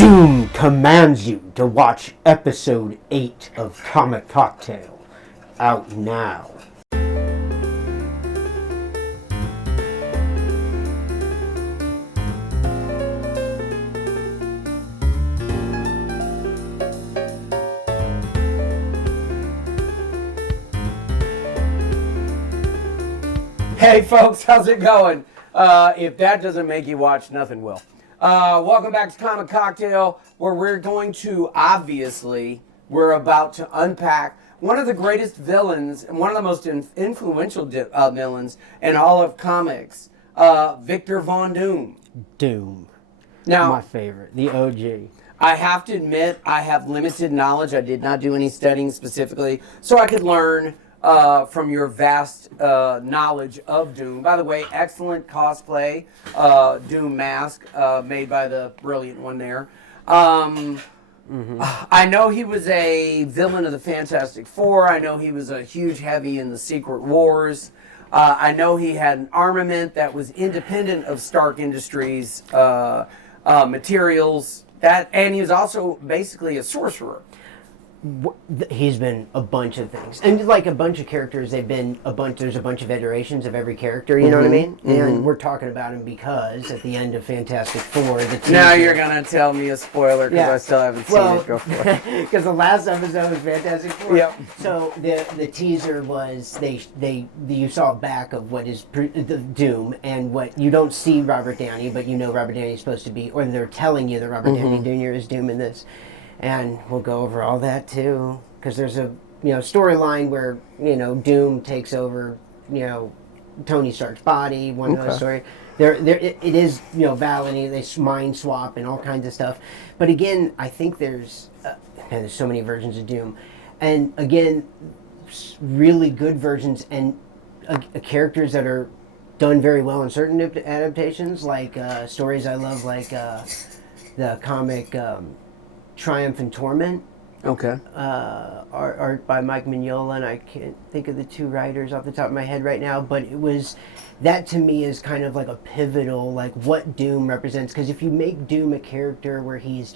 Doom commands you to watch episode 8 of Comic Cocktail. Out now. Hey folks, how's it going? If that doesn't make you watch, nothing will. Welcome back to Comic Cocktail, where we're about to unpack one of the greatest villains and one of the most influential villains in all of comics, Victor Von Doom. Doom. Now, My favorite, the OG. I have to admit, I have limited knowledge. I did not do any studying specifically, so I could learn from your vast knowledge of Doom. By the way, excellent cosplay, Doom mask made by the brilliant one there. I know he was a villain of the Fantastic Four. I know he was a huge heavy in the Secret Wars. I know he had an armament that was independent of Stark Industries materials. And he was also basically a sorcerer. He's been a bunch of things, and like a bunch of characters, there's a bunch of iterations of every character, you know what I mean? And we're talking about him because at the end of Fantastic Four, the teaser, now you're gonna tell me a spoiler because I still haven't seen it. Go for it. Because the last episode was Fantastic Four. Yep. So the teaser was you saw back of what is the Doom, and what you don't see Robert Downey, but you know Robert Downey is supposed to be, or they're telling you that Robert Downey Jr. is Doom in this. And we'll go over all that too, because there's a storyline where Doom takes over Tony Stark's body. One of those story. It is valid. They mind swap and all kinds of stuff. But again, I think there's so many versions of Doom, and again, really good versions and characters that are done very well in certain adaptations, like stories I love, like the comic. Triumph and Torment. Okay. Art by Mike Mignola, and I can't think of the two writers off the top of my head right now, but that to me is kind of like a pivotal, like what Doom represents, because if you make Doom a character where he's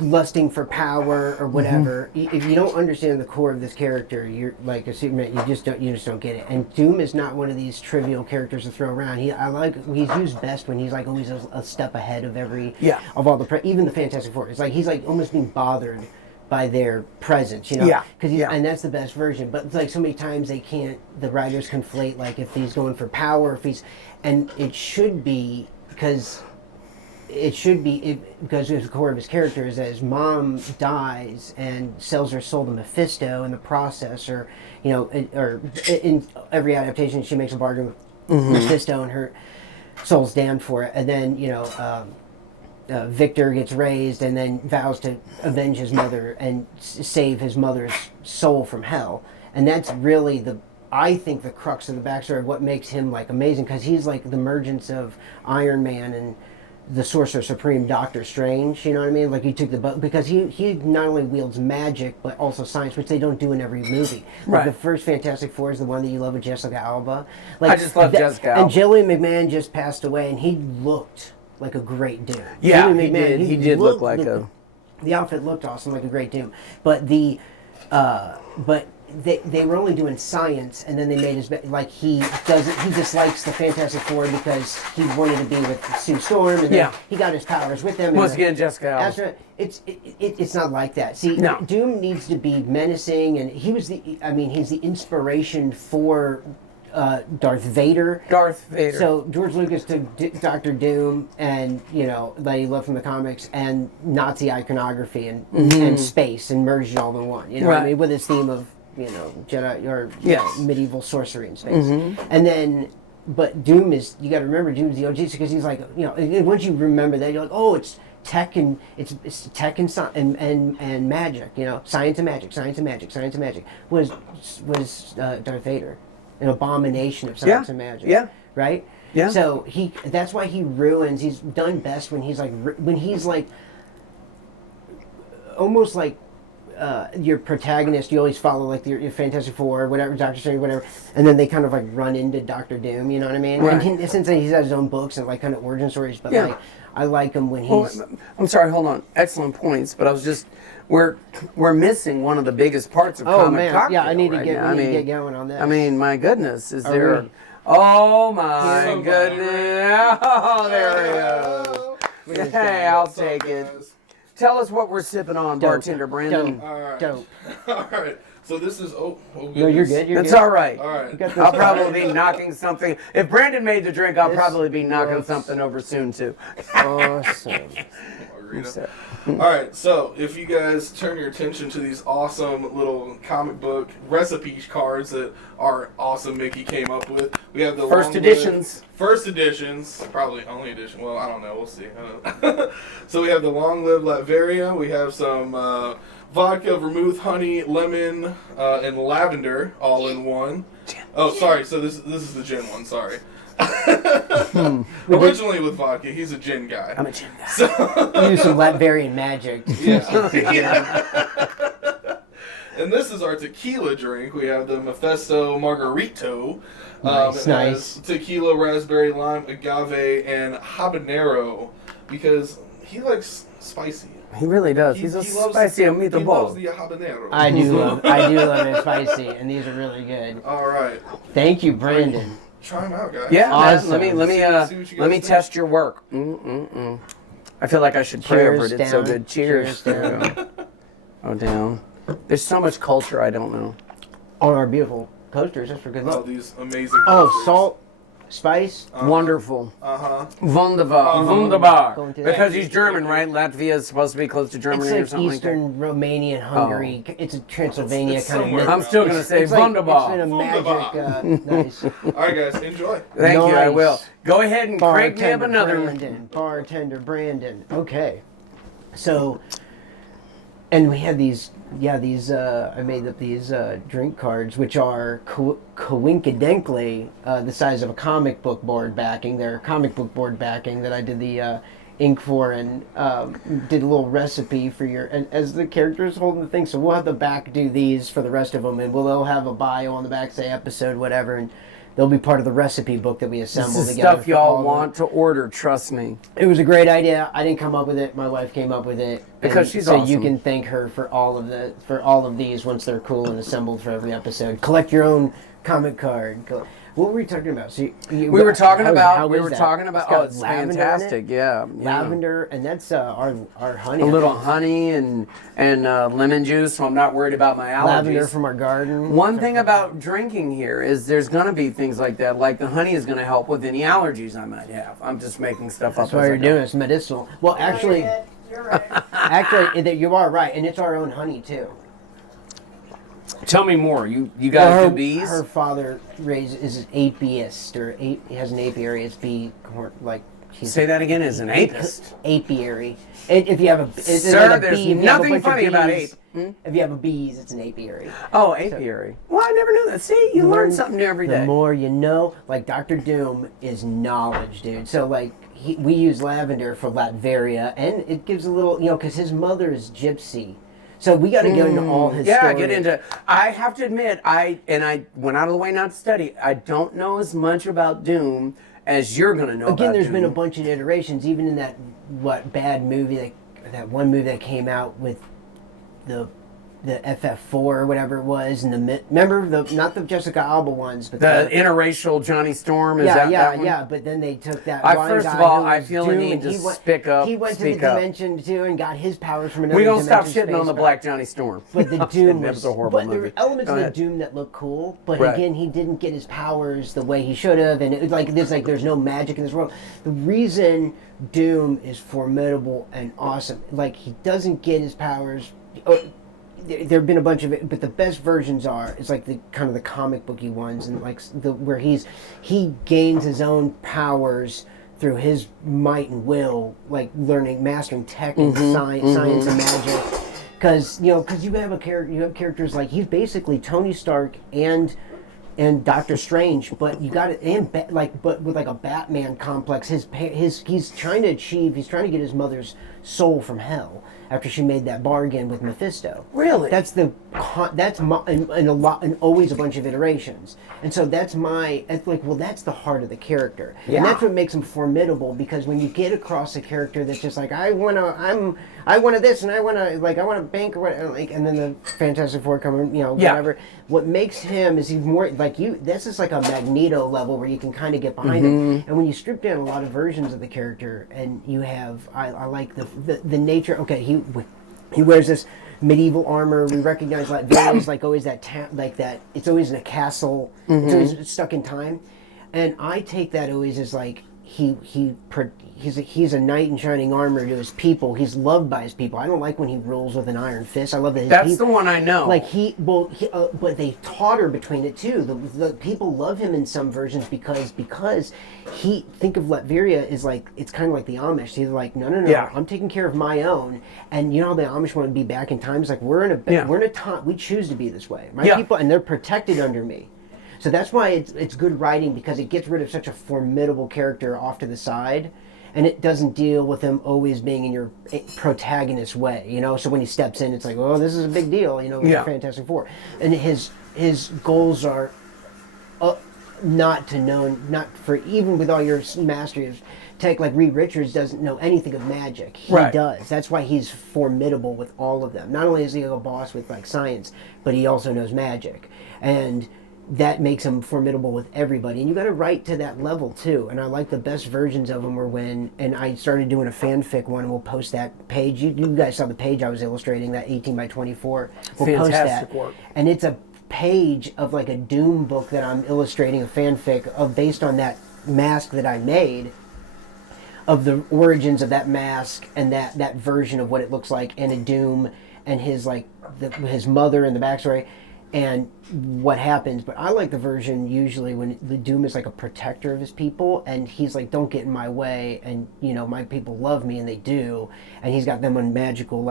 lusting for power or whatever, if you don't understand the core of this character, you're like a Superman, you just don't get it. And Doom is not one of these trivial characters to throw around. He's used best when he's like always a step ahead of of all even the Fantastic Four. It's like he's like almost being bothered by their presence, and that's the best version. But it's like so many times the writers conflate, like if he's going for power, and it should be because the core of his character is that his mom dies and sells her soul to Mephisto in the process, or in every adaptation she makes a bargain with Mephisto and her soul's damned for it, and then Victor gets raised and then vows to avenge his mother and save his mother's soul from hell, and that's really I think the crux of the backstory of what makes him like amazing, because he's like the emergence of Iron Man and the Sorcerer Supreme, Doctor Strange, you know what I mean? Like he took because he not only wields magic, but also science, which they don't do in every movie. Like the first Fantastic Four is the one that you love with Jessica Alba. Like, I just love Jessica Alba. And Gillian McMahon just passed away, and he looked like a great Doom. Yeah, he did look like the outfit looked awesome, like a great Doom. But they were only doing science, and then they made his like he dislikes the Fantastic Four because he wanted to be with Sue Storm, and then he got his powers with them. Once again, Jessica Alba. It's not like that. See, no. Doom needs to be menacing, and he's the inspiration for Darth Vader. So George Lucas took Doctor Doom, and that he loved from the comics, and Nazi iconography and space, and merged it all in one. What I mean, with his theme of Jedi or medieval sorcery in space, and then. But Doom is, you got to remember, Doom's the OG, because he's like, once you remember that, you're like, oh, it's tech and and magic, science and magic, science and magic, science and magic was Darth Vader, an abomination of science and magic, right? Yeah. So that's why he ruins. He's done best when he's like almost like your protagonist, you always follow like your Fantastic Four, whatever, Doctor Strange, whatever, and then they kind of like run into Doctor Doom. You know what I mean? Right. And since he's got his own books and like kind of origin stories, but Yeah. like I like him when he's. I'm sorry, hold on. Excellent points, but I was just we're missing one of the biggest parts of Oh comic man, cocktail yeah, I need to right get now. we need to get going on this. I mean, my goodness, is Are there? we- Oh my So goodness! Oh, there he is. Hey, I'll take it. Tell us what we're sipping on, Dope. bartender Brandon. Dope. All right. Dope. All right. So this is No, you're good. You're That's good. all right. All right. You got this. I'll probably be knocking something. If Brandon made the drink, I'll This probably be knocking looks- something over soon too. Awesome. Margarita. All right, so if you guys turn your attention to these awesome little comic book recipe cards that our awesome Mickey came up with, we have the First long-lived- editions. First editions, probably only edition. Well, I don't know. We'll see. So we have the Long Live Latveria. We have some vodka, vermouth, honey, lemon, and lavender all in one. Oh, sorry. So this is the gin one. Sorry. Originally with vodka, he's a gin guy. I'm a gin guy. You do some Latverian magic. And this is our tequila drink. We have the Mephisto Margarito. Nice, It nice. has tequila, raspberry, lime, agave, and habanero because he likes spicy. He really does. He's a spicy He meatball. loves the habanero. I do love it spicy, and these are really good. All right, Thank you, Brandon. try them out, guys. Yeah, Awesome. man, let See what you me guys think. test your work. I feel like I should pray over it. Cheers It's so down. good. Cheers. Cheers down. Oh, down. There's so much culture I don't know. On our beautiful coasters, just for good Oh, luck. these amazing. Oh, coasters. salt, spice. Wonderful. Uh-huh. Wunderbar. Going to that. Because he's German, right? Latvia is supposed to be close to Germany or It's something like Eastern Romanian, Hungary. It's a Transylvania It's kind of. somewhere. mix. I'm still going to say It's like, wunderbar. It's been a magic. Nice. All right, guys, enjoy. Thank you, I Nice. will. Go ahead and crank me up another one. Brandon. Bartender Brandon. Okay. So, and we had these. Yeah, these. I made up these drink cards, which are coincidentally the size of a comic book board backing. They're comic book board backing that I did the ink for and did a little recipe for your. And as the characters holding the thing, so we'll have the back do these for the rest of them, and they'll have a bio on the back, say episode, whatever, and they'll be part of the recipe book that we assembled This is together. stuff for all y'all of want to order, trust me. it was a great idea. I didn't come up with it. My wife came up with it. Because And she's so you awesome. can thank her for all of these once they're cool and assembled for every episode. Collect your own comic card. What were we talking about? So We were talking about. It's got it's lavender in it. fantastic. Yeah. Lavender, and that's our honey. A little honey and lemon juice, so I'm not worried about my allergies. lavender from our garden. One thing about drinking here is there's going to be things like that, like the honey is going to help with any allergies I might have. I'm just making stuff That's up. why as I you're go. doing it. It's medicinal. Well, actually, You're right. you are right, and it's our own honey too. Tell me more. You guys Her- do bees? Her father is an apiarist, he has an apiary. It's bee, like he's Say that again. Is an apist. apiary. If you have a Sir, like a there's bee, if you have a nothing bunch of funny about bees- ape. If you have a bees, it's an apiary. Oh, apiary. Well, I never knew that. See, you learn something new every The day. more you know, like Dr. Doom is knowledge, dude. So like we use lavender for Latveria, and it gives a little, because his mother is gypsy. So we got to get into all his Yeah, story. get into. I have to admit, I went out of the way not to study. I don't know as much about Doom as you're going to know. Again, about there's Doom. been a bunch of iterations, even in that bad movie, that one movie that came out with the FF4 or whatever it was, and remember not the Jessica Alba ones, but The interracial Johnny Storm. Is that yeah, one? but then they took that. I- one first guy of all, who I was feel the Doom, need and to he went, speak up, He went to speak the up. dimension too and got his powers from another. We're gonna stop dimension shitting on the space Black Johnny Storm. But the I'm Doom kidding, that was was a horrible but there were movie. elements Go of the ahead. Doom that look cool, but Right. again, he didn't get his powers the way he should have, and it was there's no magic in this world. The reason Doom is formidable and awesome, like he doesn't get his powers. There have been a bunch of it, but the best versions it's like the kind of the comic booky ones, and like where he gains his own powers through his might and will, like mastering tech and science and magic. Because you have characters like he's basically Tony Stark and and Doctor Strange, but you got it, and but with like a Batman complex. He's trying to achieve. He's trying to get his mother's soul from hell after she made that bargain with Mephisto. Really? That's and always a bunch of iterations. And so that's that's the heart of the character. Yeah. And that's what makes him formidable, because when you get across a character that's just like, I want this, and I want a bank or whatever, and then the Fantastic Four come, whatever. What makes him is he's more like this is like a Magneto level where you can kind of get behind him. And when you strip down a lot of versions of the character, and you have, I like the nature. Okay, he wears this medieval armor. We recognize Latveria is like always that it's always in a castle. It's always stuck in time, and I take that always as like he's a knight in shining armor to his people. He's loved by his people. I don't like when he rules with an iron fist. I love that That's the one I know. But they totter between it too. The people love him in some versions because think of Latveria as like, it's kind of like the Amish. He's like, no, Yeah. I'm taking care of my own. And you know how the Amish want to be back in time? It's like, we're in a time, we choose to be this way. My people, and they're protected under me. So that's why it's good writing, because it gets rid of such a formidable character off to the side, and it doesn't deal with him always being in your protagonist way, So when he steps in, it's like, oh, this is a big deal, with the Fantastic Four. And his goals are not for, even with all your mastery of tech, like Reed Richards doesn't know anything of magic. He does. That's why he's formidable with all of them. Not only is he a boss with like science, but he also knows magic. And that makes him formidable with everybody, and you got to write to that level too. And I like the best versions of them were and I started doing a fanfic one, and we'll post that page. You guys saw the page I was illustrating, that 18 by 24. We'll post that. Work. And it's a page of like a Doom book that I'm illustrating, a fanfic of, based on that mask that I made, of the origins of that mask and that version of what it looks like, and a Doom and his his mother and the backstory and what happens. But I like the version usually when the Doom is like a protector of his people, and he's like, don't get in my way, and my people love me, and they do, and he's got them on magical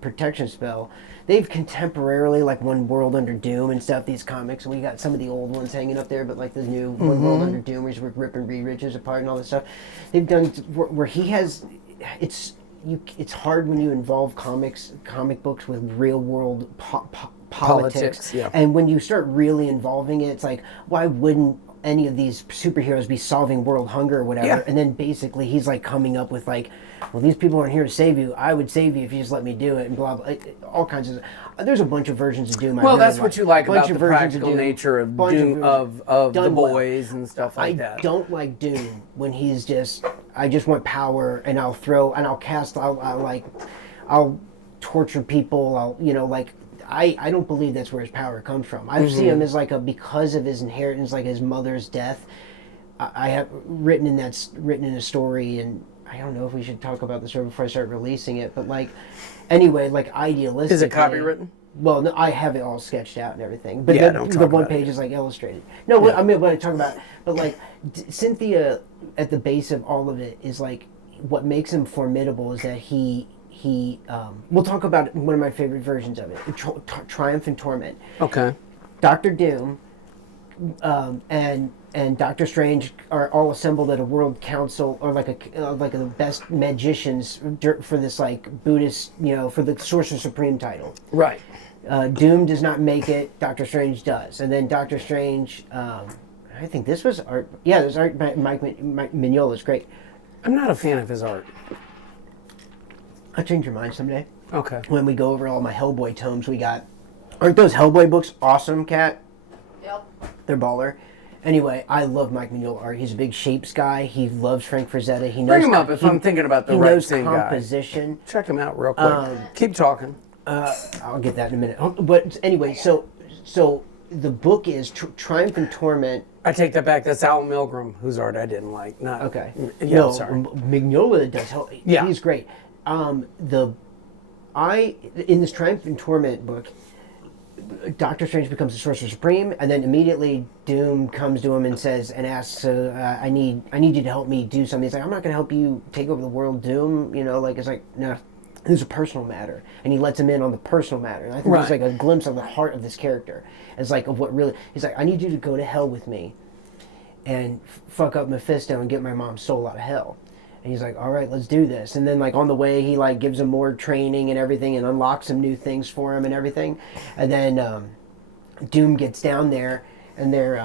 protection spell. They've contemporarily won World Under Doom and stuff, these comics, and we got some of the old ones hanging up there, but like the new One World Under Doom where he's ripping Reed Richards apart and all this stuff. They've done where he has, it's hard when you involve comic books with real world politics. Yeah. And when you start really involving it, it's like, why wouldn't any of these superheroes be solving world hunger or whatever? Yeah. And then basically he's like coming up with like, well, these people aren't here to save you. I would save you if you just let me do it, and blah blah. All kinds of. There's a bunch of versions of Doom. Well, that's what you like about the practical nature of Doom, of the boys and stuff like that. I don't like Doom when he's just, I just want power, and I'll throw, and I'll cast, I'll torture people. I don't believe that's where his power comes from. I see him as because of his inheritance, like his mother's death. I have written in a story, and I don't know if we should talk about the story before I start releasing it, but anyway, idealistically. Is it copywritten? Well, no, I have it all sketched out and everything, but don't the talk one about page it. is illustrated. No, I mean, what I'm talking about, but Cynthia, at the base of all of it, is what makes him formidable is that he we'll talk about one of my favorite versions of it, Triumph and Torment. Okay. Dr. Doom and Doctor Strange are all assembled at a world council, or the best magicians for this Buddhist, for the Sorcerer Supreme title. Right. Doom does not make it. Doctor Strange does, and then Doctor Strange. I think this was art. Yeah, there's art by Mike Mignola. It's great. I'm not a fan of his art. I'll change your mind someday. Okay. When we go over all my Hellboy tomes we got. Aren't those Hellboy books awesome, Kat? Yep. They're baller. Anyway, I love Mike Mignola art. He's a big shapes guy. He loves Frank Frazetta. He knows. Bring him up if I'm thinking about the he right knows same guy. composition. Check him out real quick. Keep talking. I'll get that in a minute. But anyway, so the book is Triumph and Torment. I take that back. That's Al Milgrom, whose art I didn't like. Not Okay. Yeah, no, sorry. Mignola does. Yeah. He's great. In this Triumph and Torment book, Doctor Strange becomes the Sorcerer Supreme, and then immediately Doom comes to him and asks, "I need you to help me do something." He's like, "I'm not going to help you take over the world, Doom." It's like, no. There's a personal matter, and he lets him in on the personal matter. And I think there's Right. like a glimpse of the heart of this character. It's like of what really. He's like, I need you to go to hell with me, and fuck up Mephisto and get my mom's soul out of hell. And he's like, all right, let's do this. And then like on the way, he like gives him more training and everything, and unlocks some new things for him and everything. And then Doom gets down there, and they're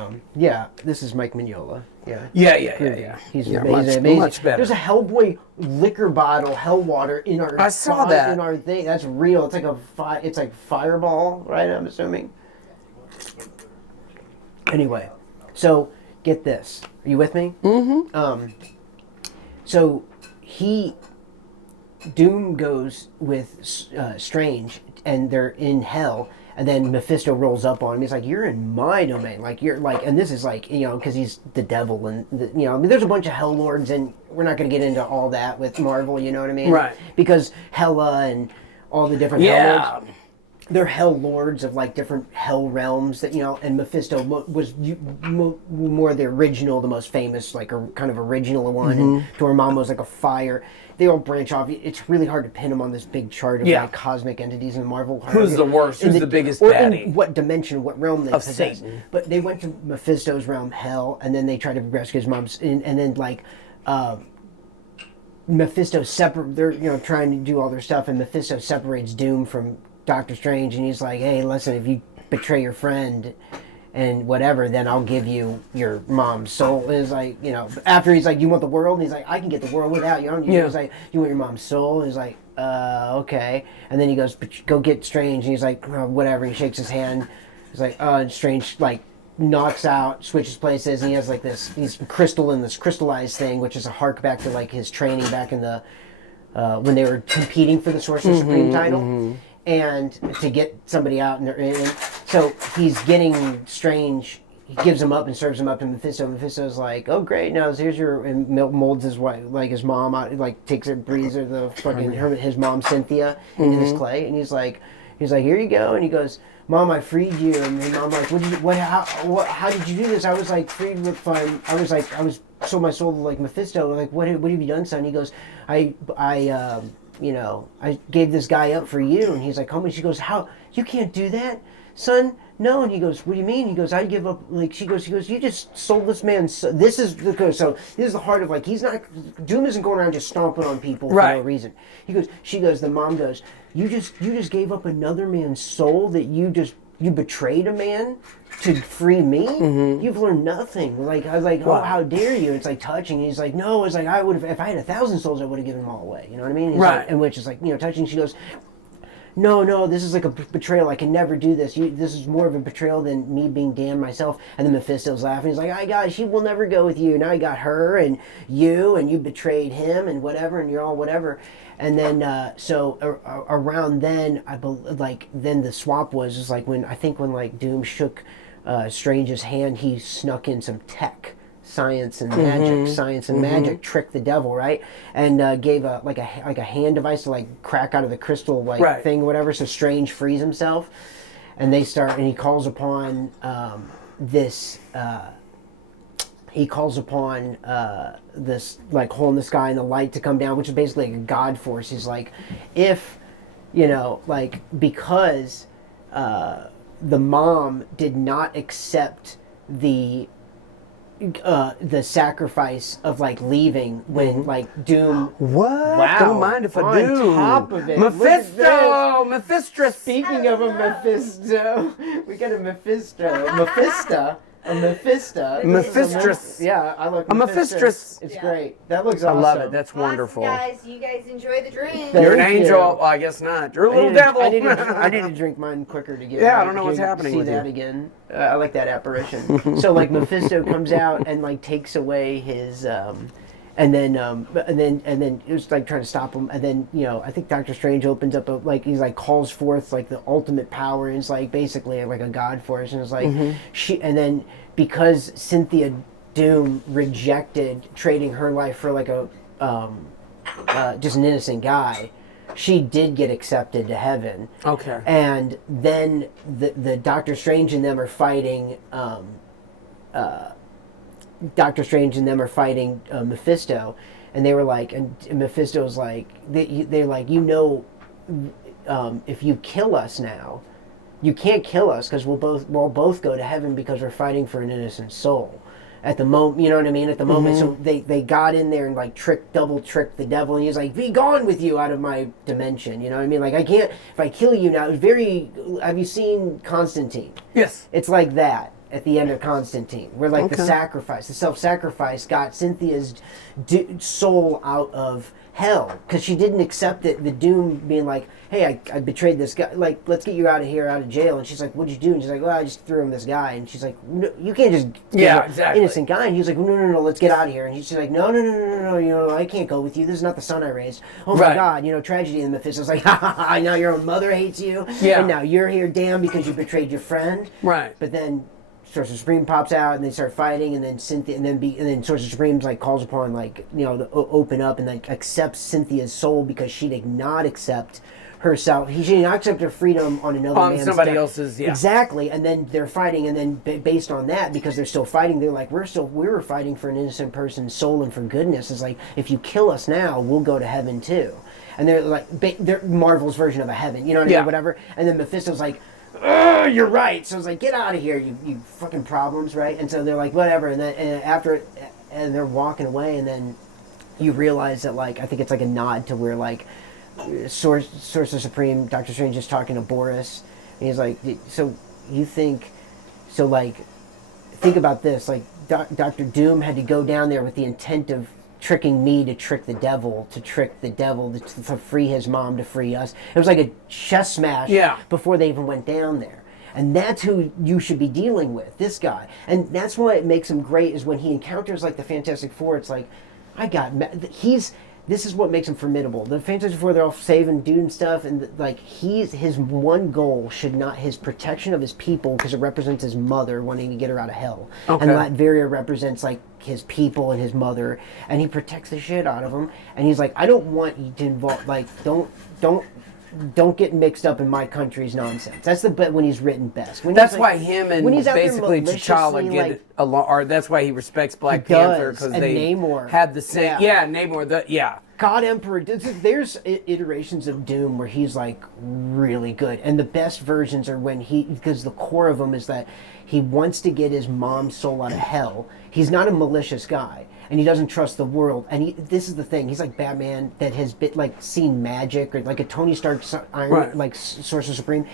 this is Mike Mignola. Yeah. Yeah. He's Yeah, amazing. much better. There's a Hellboy liquor bottle, hell water in our. I saw that. in our thing. That's real. It's like it's like Fireball, right? I'm assuming. Anyway, so get this. Are you with me? Mm-hmm. So Doom goes with Strange, and they're in hell. And then Mephisto rolls up on him. He's like, "You're in my domain. Like you're like," and this is like, because he's the devil, and I mean, there's a bunch of hell lords, and we're not going to get into all that with Marvel. You know what I mean? Right. Because Hela and all the different hell lords, they're hell lords of like different hell realms that and Mephisto was more the original, the most famous, like a kind of original one, and Dormammu's like a fire. They all branch off. It's really hard to pin them on this big chart of like cosmic entities in Marvel. Who's the worst? Who's the biggest or baddie? in what dimension, what realm they possess. Satan. But they went to Mephisto's realm, hell, and then they tried to rescue his mom's, and then like Mephisto they're trying to do all their stuff, and Mephisto separates Doom from Doctor Strange, and he's like, hey, listen, if you betray your friend and whatever, then I'll give you your mom's soul. And it's like, after he's like, you want the world? And he's like, I can get the world without you. He's like, you want your mom's soul? And he's like, okay. And then he goes, but go get Strange. And he's like, whatever. He shakes his hand. He's like, and Strange like knocks out, switches places, and he has like he's crystal in this crystallized thing, which is a hark back to like his training back in the when they were competing for the Sorcerer Supreme title. And to get somebody out, and so he's getting Strange. He gives him up and serves him up to Mephisto. Mephisto's like, "Oh great, now here's your," and molds his wife, like his mom out, like takes her, breathes her the fucking his mom Cynthia into this clay, and he's like, "Here you go," and he goes, "Mom, I freed you," and his mom like, how did you do this? I was like freed with fun. I was sold my soul to like Mephisto. Like, what have you done, son? He goes, I gave this guy up for you. And he's like, how much? She goes, how? You can't do that, son. No. And he goes, what do you mean? He goes, I give up. Like, she goes, you just sold this man. This is the heart of like, Doom isn't going around just stomping on people for no reason. The mom goes, you just gave up another man's soul that you betrayed a man to free me? You've learned nothing. Like, I was like, oh, how dare you? It's like touching. And he's like, no, it's like, I would have, if I had 1,000 souls, I would have given them all away. You know what I mean? He's like, and which is like, touching. She goes, no, this is like a betrayal. I can never do this. This is more of a betrayal than me being damned myself. And then Mephisto's laughing. He's like, she will never go with you. Now I got her and you betrayed him and whatever, and you're all whatever. And then, around then, I believe, like, then the swap was like when like Doom shook Strange's hand, he snuck in some tech, science and magic, tricked the devil, right? And gave a hand device to like crack out of the crystal thing, whatever. So Strange frees himself, and he calls upon this like hole in the sky and the light to come down, which is basically like a god force. He's like, if because the mom did not accept the sacrifice of like leaving when like Doom. What? Wow. Don't mind if I do. On top of it, Mephisto. Speaking of a Mephisto, we got a Mephisto. A Mephistress. Yeah, I look. A Mephistress. It's great. That looks awesome. I love it. That's wonderful. Guys, you guys enjoy the drink. You're an Thank angel. you. Well, I guess not. You're a little devil. I need to drink mine quicker to get. Yeah, I don't know what's happening See with that you. again. I like that apparition. So like Mephisto comes out and like takes away his. And then it was like trying to stop him, and then I think Doctor Strange opens up he's like calls forth like the ultimate power, and it's like basically like a god force, and it's like and then because Cynthia Doom rejected trading her life for like a just an innocent guy, she did get accepted to heaven. Okay. And then the Doctor Strange and them are fighting Doctor Strange and them are fighting Mephisto, and they were like, and Mephisto's like, they're like, if you kill us now, you can't kill us because we'll both go to heaven because we're fighting for an innocent soul. At the moment, you know what I mean? At the moment, so they got in there and like double tricked the devil, and he's like, "Be gone with you out of my dimension." You know what I mean? Like I can't, if I kill you now. It's very. Have you seen Constantine? Yes. It's like that at the end of Constantine, where like the self-sacrifice got Cynthia's soul out of hell because she didn't accept it. The Doom being like, "Hey, I betrayed this guy. Like, let's get you out of here, out of jail." And she's like, "What'd you do?" And she's like, "Well, I just threw him this guy." And she's like, "No, you can't just exactly. innocent guy." And he's like, "No, let's get out of here." And she's like, No, you know, I can't go with you. This is not the son I raised. Oh my God, you know, tragedy. And Mephisto's like, "Ha ha ha! Now your own mother hates you, and now you're here, damn, because you betrayed your friend." Right. But then Sorcerer Supreme pops out, and they start fighting, and then Cynthia, and then Sorcerer Supreme's like calls upon, like, you know, to open up and like accepts Cynthia's soul because she did not accept herself. She did not accept her freedom on another man's somebody else's. Yeah. Exactly, and then they're fighting, and then based on that, because they're still fighting, they're like, we were fighting for an innocent person's soul and for goodness. It's like, if you kill us now, we'll go to heaven too. And they're like, they're Marvel's version of a heaven, you know what I mean? Whatever. And then Mephisto's like, "Oh, you're right." So it's like, "Get out of here, you fucking problems," right? And so they're like, whatever. And then and they're walking away, and then you realize that, like, I think it's like a nod to where, like, Sorcerer Supreme, Doctor Strange is talking to Boris, and he's like, "So you think, so like, think about this, like, Doctor Doom had to go down there with the intent of tricking me to trick the devil, to free his mom, to free us." It was like a chess smash before they even went down there. And that's who you should be dealing with, this guy. And that's why it makes him great, is when he encounters like the Fantastic Four, it's like, this is what makes him formidable. The Fantastic Four, they're all saving dude and stuff, and like his one goal should not, his protection of his people, because it represents his mother wanting to get her out of hell. Okay. And Latveria represents like his people and his mother, and he protects the shit out of them. And he's like, I don't want you to involve, like, don't get mixed up in my country's nonsense. That's the when he's written best. That's why him and basically T'Challa get along, or that's why he respects Black Panther, because they Namor had the same. Yeah, Namor. God Emperor. There's iterations of Doom where he's like really good, and the best versions are when because the core of him is that he wants to get his mom's soul out of hell. He's not a malicious guy, and he doesn't trust the world. And this is the thing. He's like Batman that has seen magic, or like a Tony Stark like Sorcerer Supreme.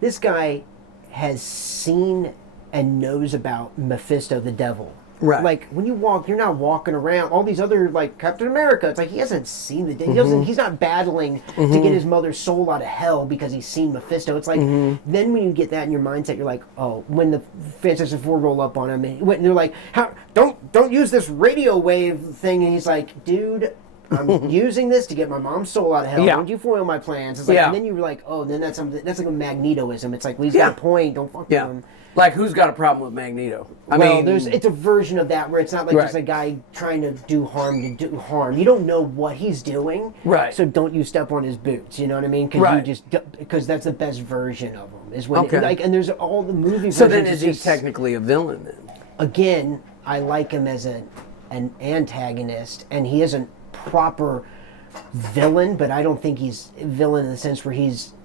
This guy has seen and knows about Mephisto, the devil. Right. Like, when you walk, you're not walking around. All these other, like, Captain America, it's like he hasn't seen the day. He's not battling to get his mother's soul out of hell because he's seen Mephisto. It's like, then when you get that in your mindset, you're like, oh, when the Fantastic Four roll up on him, and they're like, don't use this radio wave thing. And he's like, dude, I'm using this to get my mom's soul out of hell. Don't you foil my plans. It's like, and then you're like, oh, then that's like a Magnetoism. It's like, well, he's got a point. Don't fuck with him. Like, who's got a problem with Magneto? I mean, it's a version of that where it's not like just a guy trying to do harm to do harm. You don't know what he's doing, right? So don't you step on his boots. You know what I mean? Because that's the best version of him. Is when and there's all the movie versions. So then, is he technically a villain then? Again, I like him as an antagonist, and he isn't proper villain, but I don't think he's villain in the sense where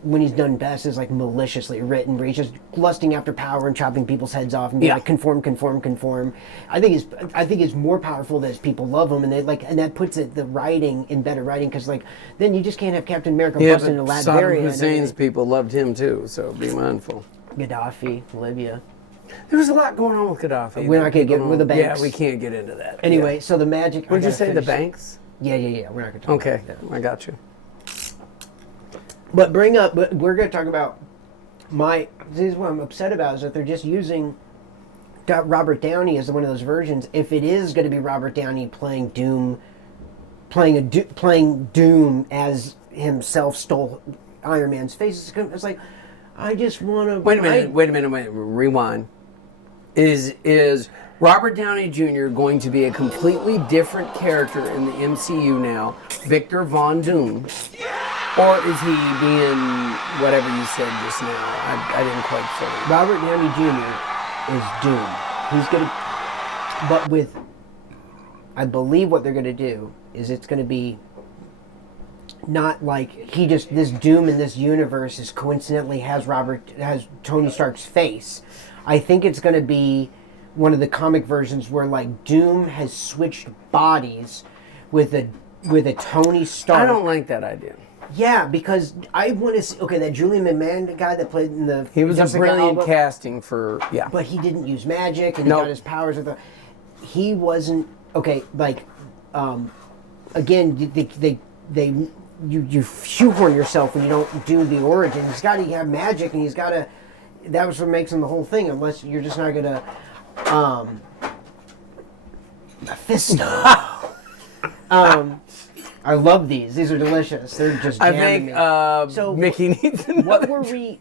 when he's done best is like maliciously written, where he's just lusting after power and chopping people's heads off and being like conform. I think it's more powerful that people love him, and that puts the writing in better writing, because like then you just can't have Captain America busting into Latveria. Saddam Hussein's people loved him too, so be mindful. Gaddafi, Libya. There was a lot going on with Gaddafi. We're not going to get with the banks. Yeah, we can't get into that. Anyway, so the magic. What did you say? The banks? Yeah. We're not going to talk about that. I got you. But we're going to talk about this is what I'm upset about, is that they're just using Robert Downey as one of those versions. If it is going to be Robert Downey playing Doom, playing Doom as himself stole Iron Man's face, it's like, I just want to... Wait a minute, rewind. Is Robert Downey Jr. going to be a completely different character in the MCU now, Victor Von Doom, or is he being whatever you said just now? I didn't quite say it. Robert Downey Jr. is Doom. He's gonna... But with, I believe what they're going to do is it's going to be not like this Doom in this universe is coincidentally has Tony Stark's face. I think it's going to be one of the comic versions where like Doom has switched bodies with a Tony Stark. I don't like that idea. Yeah, because I want to see. Okay, that Julian McMahon guy that played in the He was a Jessica brilliant Alba, casting for but he didn't use magic and Nope. he got his powers with the. He wasn't okay. Like, again, you shoehorn yourself when you don't do the origin. He's got to have magic, and he's got to. That was what makes him the whole thing. Unless you're just not gonna. Mephisto. I love these. These are delicious. They're just I jamming think me. So Mickey needs another. what were we?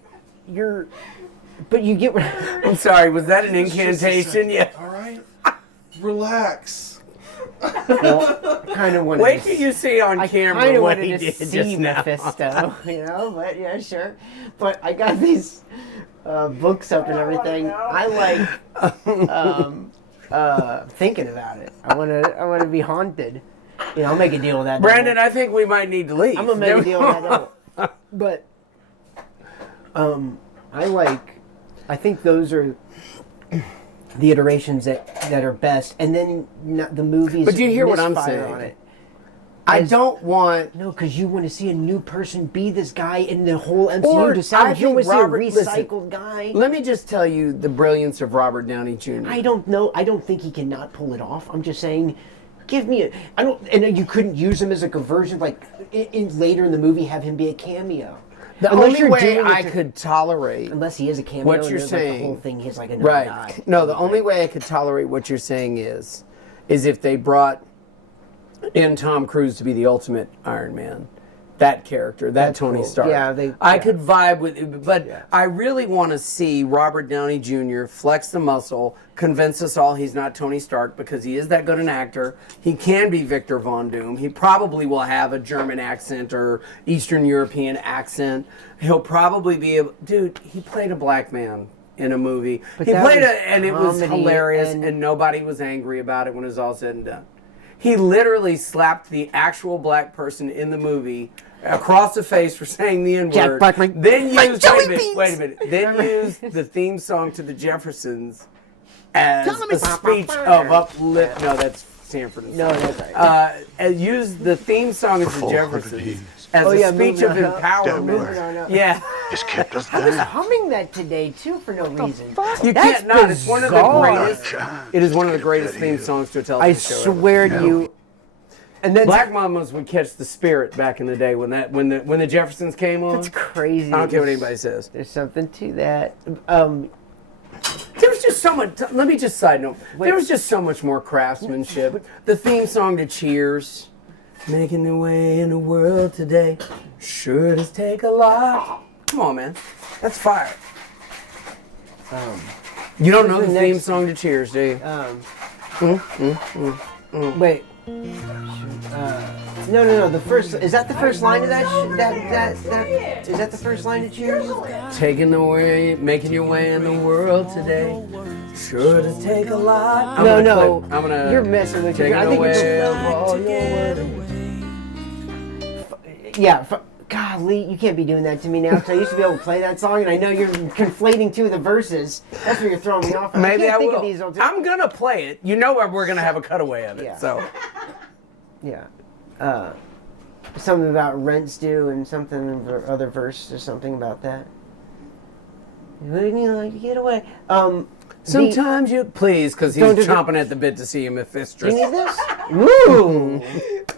But you get. I'm sorry, was that an incantation? Yeah. All right, relax. Well, I kind of wanted. Wait to till you see on I camera kind of what wanted he to did see just now. Mephisto, But yeah, sure. But I got these books up and everything. I like thinking about it. I want to be haunted. I'll make a deal with that. Brandon, devil. I think we might need to leave. I'm gonna make a deal with that. Devil. But I think those are the iterations that are best, and then the movies. But do you hear what I'm misfire saying? On it. I don't want. No, because you want to see a new person be this guy in the whole MCU. Or to sound, you think want to see Robert- a listen, recycled guy. Let me just tell you the brilliance of Robert Downey Jr. I don't know. I don't think he cannot pull it off. I'm just saying, give me a. I don't. And you couldn't use him as a conversion, like later in the movie, have him be a cameo. The Unless only you're way doing it I to- could tolerate Unless he is a cameo. what and you're there's, like, saying, the whole thing, he's like another guy. right? No, the only way I could tolerate what you're saying is if they brought in Tom Cruise to be the ultimate Iron Man. That character, that Tony cool. Stark. Yeah, I could vibe with it, but I really want to see Robert Downey Jr. flex the muscle, convince us all he's not Tony Stark because he is that good an actor. He can be Victor Von Doom. He probably will have a German accent or Eastern European accent. He'll probably be able. Dude, he played a black man in a movie. But He that played was and it was comedy hilarious, and- and nobody was angry about it when it was all said and done. He literally slapped the actual black person in the movie across the face for saying the N-word. Jack Blackman. Then Like used Joey wait a minute. Then used the theme song to the Jeffersons as a speech of uplift. No, that's Sanford. And No, Son. that's right. And used the theme song of the Jeffersons as Oh, a yeah, speech moving of on up. empowerment. Moving on up. Yeah. Just kept us I was down. humming that today too for no reason. You That's can't not. It's one of the bizarre. greatest. It is one of the greatest theme songs to a I television show ever. swear to you. And then Black Mamas would catch the spirit back in the day when the Jeffersons came on. That's crazy. I don't care what anybody says. There's something to that. There was just so much. Let me just side note. Wait. There was just so much more craftsmanship. The theme song to Cheers, making their way in the world today, sure does take a lot. Come on, man, that's fire. You don't know the the theme next- song to Cheers, do you? Wait. No. The first is that the first line of that? Is that the first line of Cheers? Taking the way, making your way in the world today, sure does take a lot. I'm No. gonna. You're messing with Taking me. I think it's away a, of all your yeah. Golly, you can't be doing that to me now. Because I used to be able to play that song, and I know you're conflating two of the verses. That's where you're throwing me off. Maybe can't I think will. Of these old I'm gonna play it. You know we're gonna have a cutaway of it. Yeah. So Yeah. Something about rent's due and something or other verse or something about that. Wouldn't you like to get away? sometimes you please, because he's Don't do the- chomping at the bit to see him if Do Mistress. you need this? Woo!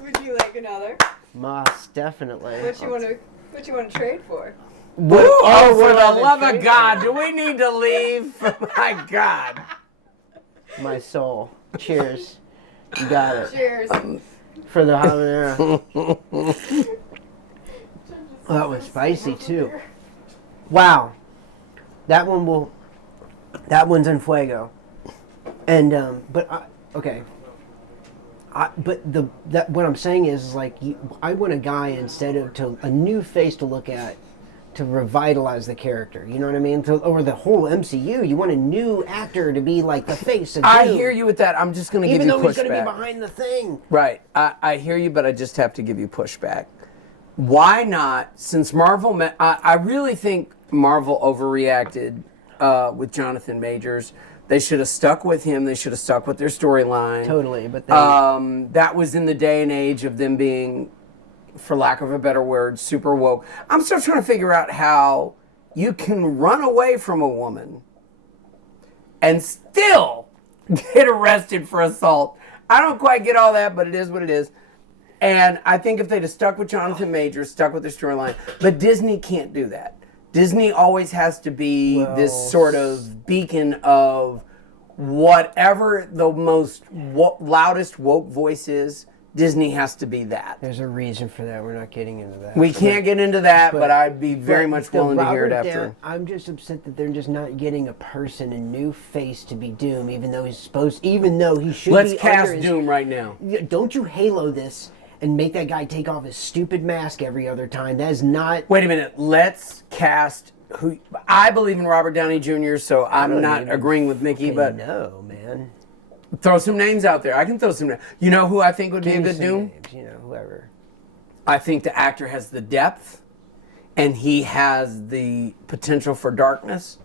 Would you like another? Most definitely. What you want to trade for? Woo! Oh, for what the about love the of trade? God, do we need to leave? My God. My soul. Cheers. You got it. Cheers. For the habanero. Oh, that was spicy too. Wow. That one's en fuego. And okay. What I'm saying is like I want a guy instead of a new face to look at to revitalize the character. You know what I mean? Or the whole MCU. You want a new actor to be like the face of Doom. I hear you with that. I'm just going to give Even you though pushback. he's going to be behind the thing. Right. I hear you, but I just have to give you pushback. Why not? Since Marvel, I really think Marvel overreacted with Jonathan Majors. They should have stuck with him. They should have stuck with their storyline. Totally, but that was in the day and age of them being, for lack of a better word, super woke. I'm still trying to figure out how you can run away from a woman and still get arrested for assault. I don't quite get all that, but it is what it is. And I think if they'd have stuck with Jonathan Majors, stuck with their storyline, but Disney can't do that. Disney always has to be this sort of beacon of whatever the most loudest woke voice is. Disney has to be that. there's a reason for that. We're not getting into that. We can't get into that, but I'd be very But much the willing to hear it Robert after. Down- I'm just upset that they're just not getting a person, a new face to be Doom, even though he should Let's be cast under his- Doom right now. Don't you Halo this and make that guy take off his stupid mask every other time? That is not. Wait a minute. Let's cast who I believe in Robert Downey Jr., so I'm don't not even agreeing with Mickey, but no, man. throw some names out there. I can throw some names. You know who I think would be a Give me good some Doom? names, you know, whoever. I think the actor has the depth and he has the potential for darkness.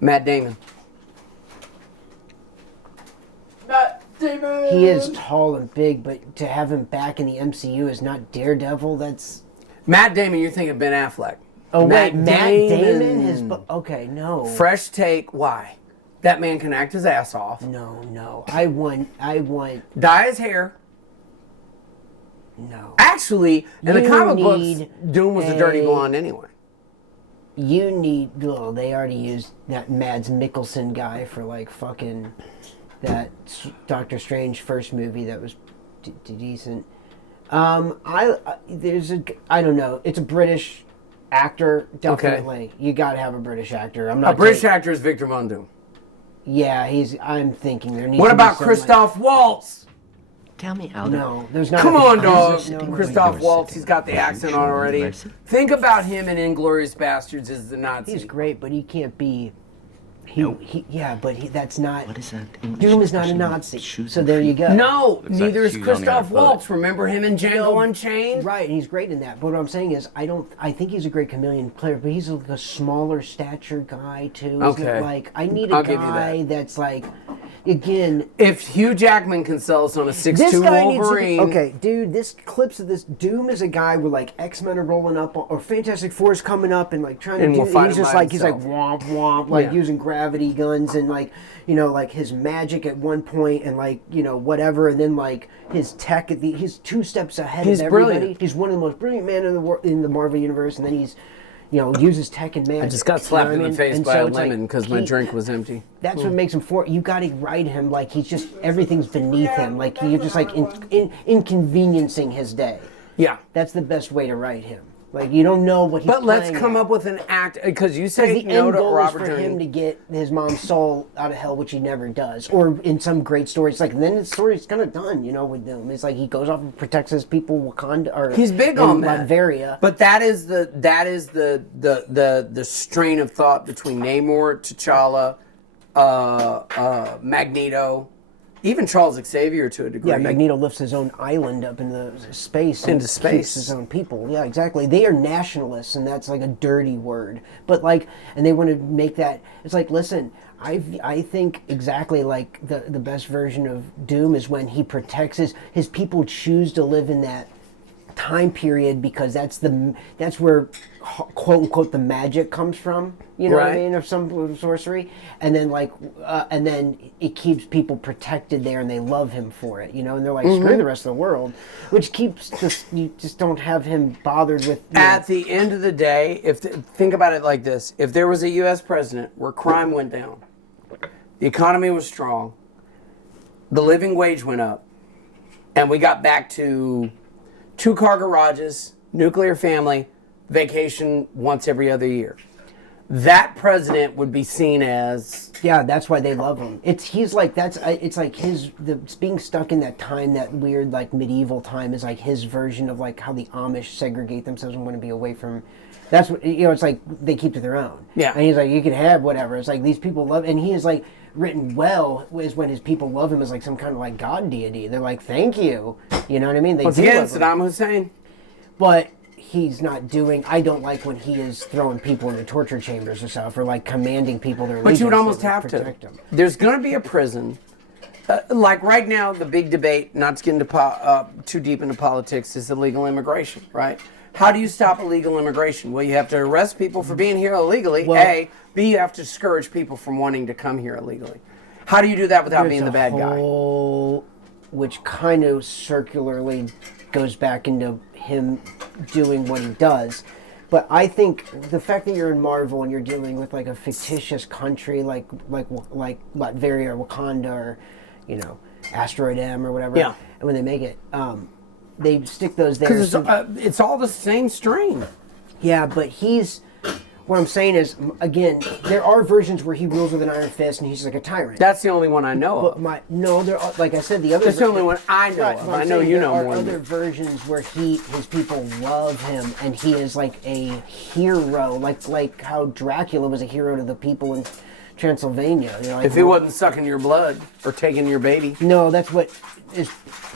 Matt Damon. He is tall and big, but to have him back in the MCU is not Daredevil. That's. Matt Damon, you're thinking Ben Affleck. Oh wait, Matt Damon has. Okay, no. Fresh take. Why? That man can act his ass off. No. I want. Dye his hair. No. Actually, in the You comic books, need Doom was a dirty a- blonde anyway. You need. Oh, they already used that Mads Mikkelsen guy for like fucking that Doctor Strange first movie that was decent. I don't know. It's a British actor, definitely. You got to have a British actor. I'm not A British taking- actor is Victor Von Doom. Yeah, I'm thinking there needs. What to be about someone- Christoph Waltz? Tell me, Aldo. No, there's not. Come a- on, there's dog. just no- Christoph Waltz, he's got the accent on already. Think about him in Inglourious Bastards as the Nazi. He's great, but he can't be. Nope. That's not. What is that English Doom is not a expression? Nazi. Shoes So and there you feet? go. No, Looks like neither is shoes on the Christoph other Waltz. foot. Remember him in Django Unchained? Right, and he's great in that. But what I'm saying is, I think he's a great chameleon player, but he's like a smaller stature guy too. Isn't Okay. it? Like I need a I'll give you guy that's like, again. If Hugh Jackman can sell us on a 6'2" This guy Wolverine. needs to, okay, dude. This clips of this Doom is a guy where like X-Men are rolling up or Fantastic Four is coming up and like trying And to we'll do. fight He's him just by like he's like himself. womp womp, like Yeah. using gravity guns and like like his magic at one point and like whatever, and then like his tech at he's 2 steps ahead He's of everybody. brilliant. He's one of the most brilliant men in the in the Marvel universe, and then he's uses tech and magic. I just got you know slapped what in I the mean? face And by so a it's like, lemon because my he- drink was empty. That's what makes him you got to write him like he's just everything's beneath him, like you're just like inconveniencing his day. Yeah. That's the best way to write him. Like you don't know what he's. But let's playing come at. up with an act, because you Because say the no end to goal is Robert for him to Downey. get his mom's soul out of hell, which he never does. Or in some great story, it's like then the story's kind of done, with Doom. It's like he goes off and protects his people, Wakanda, or He's big in on that. Latveria. But that is the strain of thought between Namor, T'Challa, Magneto, even Charles Xavier to a degree. Yeah, Magneto lifts his own island up in the space and Into space. keeps his own people. Yeah, exactly. They are nationalists, and that's like a dirty word. But like, and they want to make that. It's like, listen, I think exactly like the best version of Doom is when he protects his people choose to live in that time period because that's where quote unquote the magic comes from, what I Right. mean, of some sorcery, and then and then it keeps people protected there and they love him for it, and they're like screw the rest of the world, which keeps you just don't have him bothered with At the end of the day, think about it like this: if there was a U.S. president where crime went down, the economy was strong, the living wage went up, and we got back to 2-car garages, nuclear family, vacation once every other year. that president would be seen as Yeah, that's why they love him. He's like it's like it's being stuck in that time, that weird like medieval time, is like his version of like how the Amish segregate themselves and want to be away from. That's what it's like. They keep to their own. Yeah. And he's like, you can have whatever. It's like these people love, and he is like written well is when his people love him as like some kind of like god deity. They're like, thank you. You know what I mean? They once do again love him. Saddam Hussein. But he's not doing. I don't like when he is throwing people into torture chambers or stuff, or like commanding people their But you would allegiance almost have to. protect them. There's going to be a prison. Like right now, the big debate, not to get into too deep into politics, is illegal immigration, right? How do you stop illegal immigration? Well, you have to arrest people for being here illegally, Well- A. B, you have to discourage people from wanting to come here illegally. How do you do that without being the bad guy? Which kind of circularly goes back into him doing what he does. But I think the fact that you're in Marvel and you're dealing with like a fictitious country like Latveria or Wakanda or, Asteroid M or whatever. Yeah. And when they make it, they stick those there. Because it's all the same strain. Yeah, but what I'm saying is, again, there are versions where he rules with an iron fist and he's like a tyrant. That's the only one I know But of. there are, like I said, the other. That's the only one I know Right, of. but I'm I know saying you there know are more than other me. versions where his people love him and he is like a hero, like how Dracula was a hero to the people in Transylvania. Like, If he wasn't sucking your blood or taking your baby. No, that's what is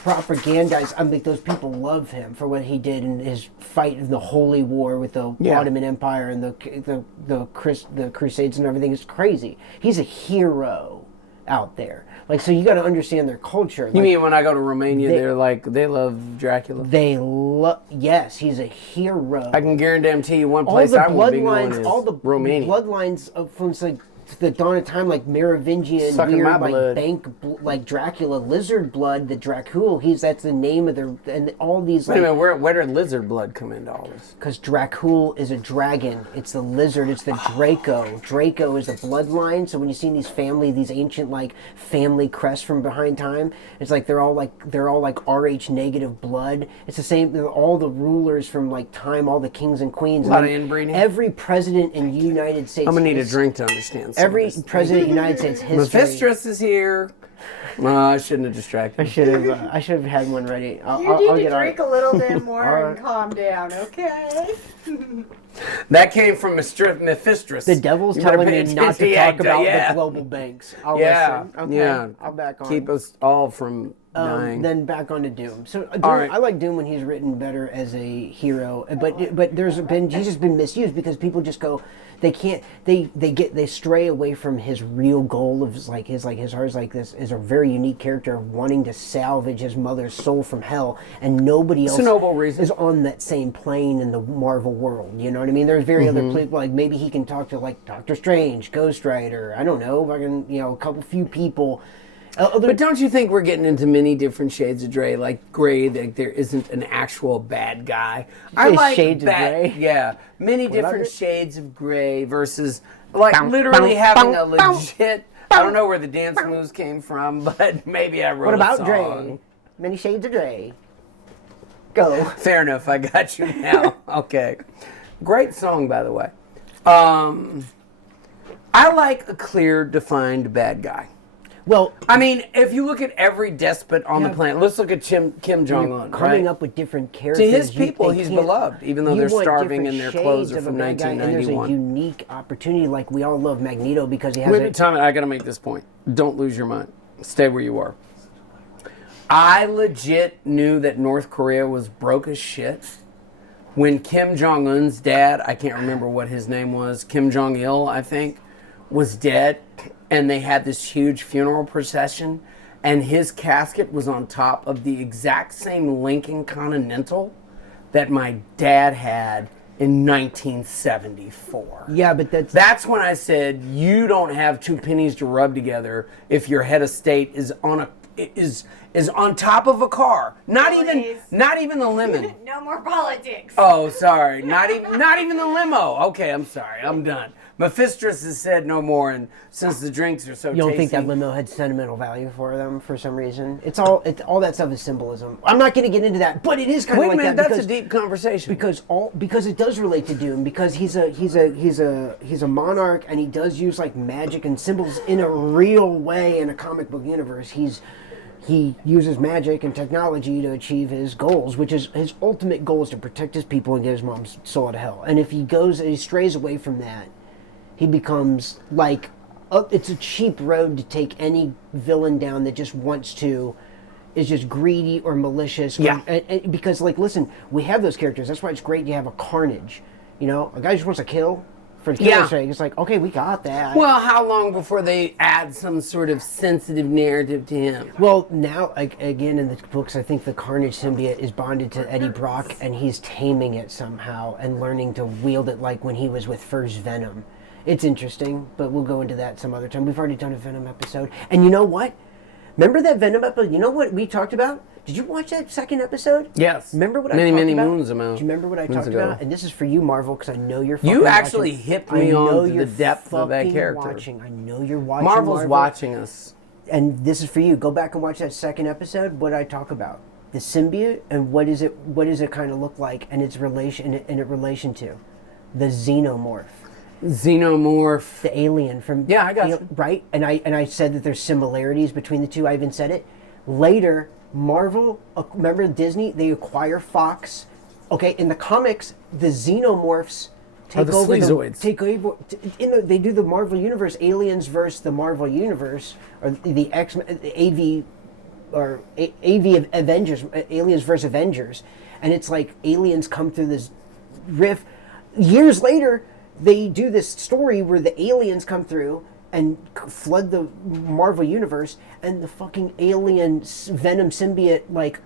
propagandized. I mean, those people love him for what he did in his fight in the Holy War with the Yeah. Ottoman Empire and the Crusades and everything. It's crazy. He's a hero out there. Like, so you got to understand their culture. You Like, mean when I go to Romania, they love Dracula? Yes, he's a hero. I can guarantee you one all place the I won't be going bloodlines, is all the Romania. bloodlines from like the dawn of time, like Merovingian, Sucking weird, my like blood. like Dracula, lizard blood, the Dracul. That's the name of and all these Wait a like minute, where did lizard blood come into all this? because Dracul is a dragon. It's the lizard. It's the Draco. Draco is the bloodline. So when you see these ancient like family crests from behind time, it's like they're all like Rh negative blood. It's the same. All the rulers from like time, all the kings and queens. A lot and of inbreeding. Every president in the United States. I'm gonna need a drink to understand. some of Every this. president of the United States history. Mephistus is here. No, I shouldn't have distracted. I should have had one ready. I'll You need get to on drink it. a little bit more Alright. and calm down, okay? That came from Mephistus. The devil's You better telling pay me not to attention. talk about Yeah. the global banks. I'll Yeah, listen. Okay, yeah. I'll back on. Keep us all from dying. Then back on to Doom. So Doom, All right. I like Doom when he's written better as a hero, but he's just been misused because people just go, they can't, they stray away from his real goal of his heart is like this is a very unique character of wanting to salvage his mother's soul from hell, and nobody else a noble reason. is on that same plane in the Marvel world. You know what I mean? There's very Mm-hmm. other people, like maybe he can talk to like Doctor Strange, Ghost Rider, I don't know, fucking a few people. But don't you think we're getting into many different shades of gray? Like gray, like there isn't an actual bad guy. I say like shades of bad, gray? Yeah, many about different it? shades of gray versus like Bum, literally bum, having bum, a bum, legit. I don't know where the dance moves came from, but maybe I wrote What about a Dre? song. Many Shades of Dre. Go. Fair enough, I got you now. Okay. Great song, by the way. I like a clear, defined bad guy. Well, I mean, if you look at every despot on the Yeah. planet, let's look at Kim Jong-un, coming right? up with different characters. To his people, they he's can't- beloved, even though you they're want starving different and their clothes shades are of a from bad guy, and there's a 1991. unique opportunity. Like we all love Magneto because he has Wait, a Tommy, I got to make this point. Don't lose your mind. Stay where you are. I legit knew that North Korea was broke as shit when Kim Jong-un's dad, I can't remember what his name was, Kim Jong-il, I think, was dead, and they had this huge funeral procession, and his casket was on top of the exact same Lincoln Continental that my dad had in 1974. yeah, but That's when I said you don't have two pennies to rub together if your head of state is on top of a car. Not even the lemon. No more politics. Oh, sorry. Not even the limo. Okay, I'm sorry. I'm done. Mephistus has said no more, and since the drinks are so You don't think tasty, that limo had sentimental value for them for some reason? It's all that stuff is symbolism. I'm not going to get into that, but it is kind of wait like a minute, that that's a deep conversation. because it does relate to Doom because he's a monarch and he does use like magic and symbols in a real way in a comic book universe. He uses magic and technology to achieve his goals, which is his ultimate goal is to protect his people and get his mom's soul out of hell. And if he strays away from that, he becomes like it's a cheap road to take any villain down that just wants to is just greedy or malicious. Yeah. And because like listen, we have those characters. That's why it's great you have a Carnage. You know, a guy just wants to kill for killer's sake. It's like, okay, we got that. Well, how long before they add some sort of sensitive narrative to him? Well, now, again, in the books, I think the Carnage symbiote is bonded to Eddie Brock, and he's taming it somehow and learning to wield it like when he was with first Venom. It's interesting, but we'll go into that some other time. We've already done a Venom episode. And you know what? Remember that Venom episode? You know what we talked about? Did you watch that second episode? Yes. Remember what many, I talked many about? moons ago. Do you remember what I Moons talked ago. about? And this is for you, Marvel, because I know you're fucking You actually watching. hipped me I know on to you're the depth of that fucking character. Watching. I know you're watching. Marvel's Marvel. watching us. And this is for you. Go back and watch that second episode. What did I talk about? The symbiote and what does it kind of look like and its relation to the xenomorph, Xenomorph. the alien from Yeah, I got you. right. And I said that there's similarities between the two. I even said it later. Marvel, remember Disney? They acquire Fox. Okay, in the comics, the xenomorphs take the over. sleazoids. They do the Marvel Universe, Aliens versus the Marvel Universe, or the X-Men, AV, or AV Avengers, Aliens versus Avengers, and it's like aliens come through this rift. Years later, they do this story where the aliens come through and flood the Marvel Universe, and the fucking alien Venom symbiote like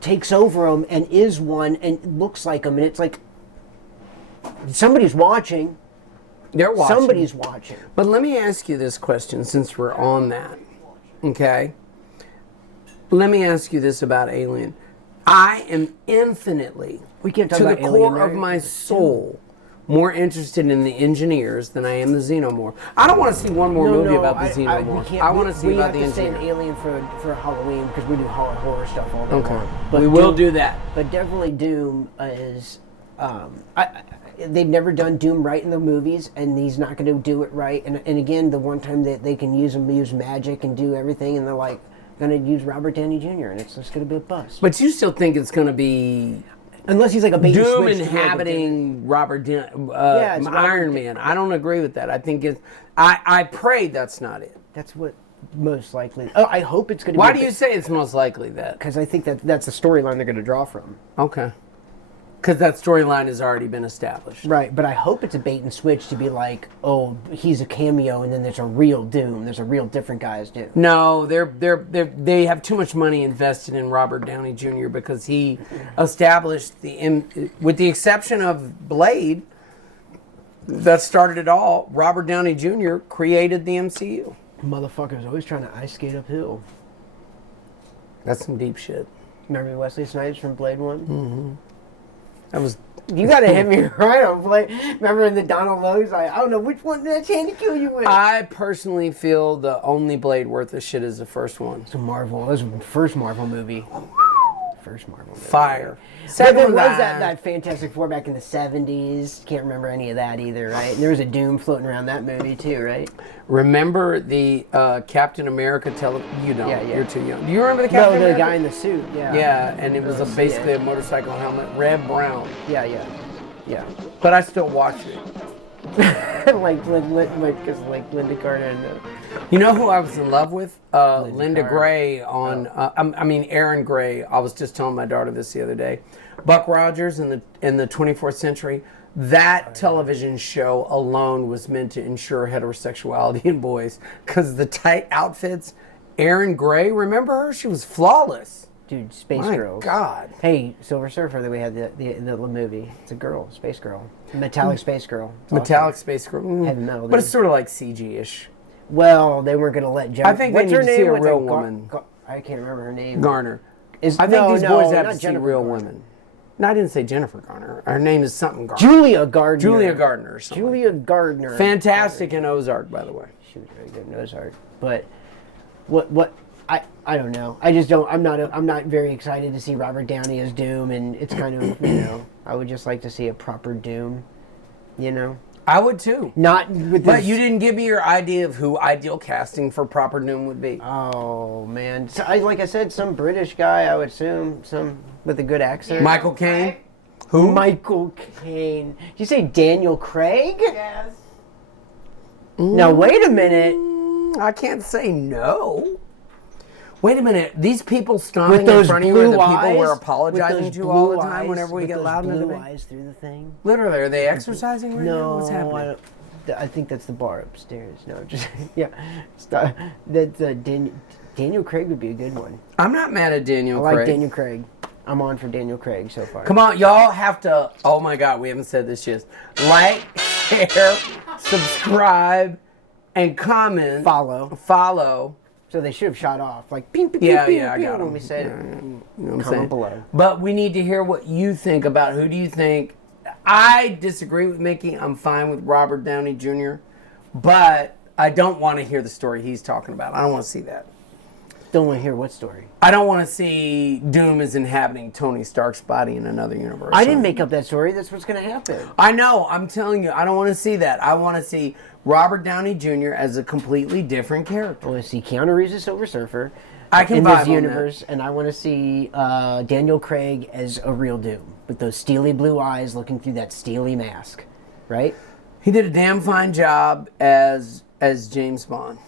takes over them and is one and looks like them, and it's like somebody's watching. They're watching. Somebody's watching. But let me ask you this question since we're on that. Okay? Let me ask you this about Alien. I am infinitely, We can't talk to the about Alien, core of right? my soul, more interested in the engineers than I am the Xenomorph. I don't want to see one more movie about the Xenomorph. I want to see about the We have to say an engineer. alien for Halloween because we do horror stuff all day Okay. long. We will Doom- do that. But definitely Doom is. They've never done Doom right in the movies, and he's not going to do it right. And again, the one time that they can use magic and do everything, and they're like going to use Robert Downey Jr. and it's just going to be a bust. But you still think it's going to be Unless he's like a bait and Doom switch to be able to do it. inhabiting it's Iron Robert Man. I don't agree with that. I think it's. I pray that's not it. That's what most likely. Oh, I hope it's going to be. Why do you say it's most likely that? Because I think that's the storyline they're going to draw from. Okay. Because that storyline has already been established. Right, but I hope it's a bait and switch to be like, oh, he's a cameo, and then there's a real Doom. There's a real different guy as Doom. No, they have too much money invested in Robert Downey Jr. because he established with the exception of Blade, that started it all. Robert Downey Jr. created the MCU. Motherfucker's always trying to ice skate uphill. That's some deep shit. Remember Wesley Snipes from Blade One? Mm-hmm. That was. You gotta hit me right on Blade. Remember in the Donald Lowe's? I don't know which one that's hand to kill you with. I personally feel the only Blade worth of shit is the first one. It's a Marvel. That was the first Marvel movie. First Marvel movie. Fire. But Second there was one, that Fantastic Four back in the 70s. Can't remember any of that either, right? And there was a Doom floating around that movie too, right? Remember the Captain America You don't. Yeah, yeah. You're too young. Do you remember the Captain No, the America? guy in the suit, yeah. Yeah, and it was basically a motorcycle helmet, red brown. Yeah. Yeah. But I still watch it. like Linda Carter and You know who I was in love with? Linda Carter. Gray on. Aaron Gray. I was just telling my daughter this the other day. Buck Rogers in the 24th century. That television show alone was meant to ensure heterosexuality in boys because the tight outfits. Aaron Gray, remember her? She was flawless. dude, Space My Girls. God. Hey, Silver Surfer that we had the movie. It's a girl, Space Girl, metallic Space Girl. It's Metallic awesome. Space Girl. Heavy metal, But it's dude. sort of like CG-ish. Well, they weren't gonna let Jennifer. I think they what's need her to see name? a What's real that? woman. I can't remember her name. Garner. Is, I think no, these no, boys have not to see Jennifer real Garner. women. No, I didn't say Jennifer Garner. Her name is something Garner. Julia Gardner. Julia Gardner or something. Julia Gardner. Fantastic in Ozark, by the way. She was very good in Ozark. But what I don't know. I just don't. I'm not very excited to see Robert Downey as Doom, and it's kind of I would just like to see a proper Doom. I would too. Not with But this. you didn't give me your idea of who ideal casting for proper Doom would be. Oh man, so like I said, some British guy. I would assume some with a good accent. Michael Caine? Who? Michael Caine. Did you say Daniel Craig? Yes. Now wait a minute. I can't say no. Wait a minute. These people stomping With in those front of you are the blue people eyes, we're with apologizing those to all the blue time eyes, whenever we with get those loud in the blue debate? eyes through the thing. Literally, are they exercising right now? What's happening? I think that's the bar upstairs. No, just yeah. Stop. That's Daniel Craig would be a good one. I'm not mad at Daniel I like Craig. Daniel Craig. I'm on for Daniel Craig so far. Come on, y'all have to. Oh my God, we haven't said this yet. Like, share, subscribe, and comment. Follow. So they should have shot off like ping, ping, Yeah, ping, yeah, I ping, got when him. we said Yeah, it. you know what I'm Comment saying? below. But we need to hear what you think about who do you think. I disagree with Mickey. I'm fine with Robert Downey Jr., but I don't want to hear the story he's talking about. I don't want to see that. Don't want to hear what story. I don't want to see Doom is inhabiting Tony Stark's body in another universe. I didn't make up that story. That's what's going to happen. I know. I'm telling you, I don't want to see that. I want to see Robert Downey Jr. as a completely different character. I want to see Keanu Reeves as Silver Surfer. I can in vibe this on universe, and I want to see Daniel Craig as a real Doom with those steely blue eyes looking through that steely mask, right? He did a damn fine job as James Bond.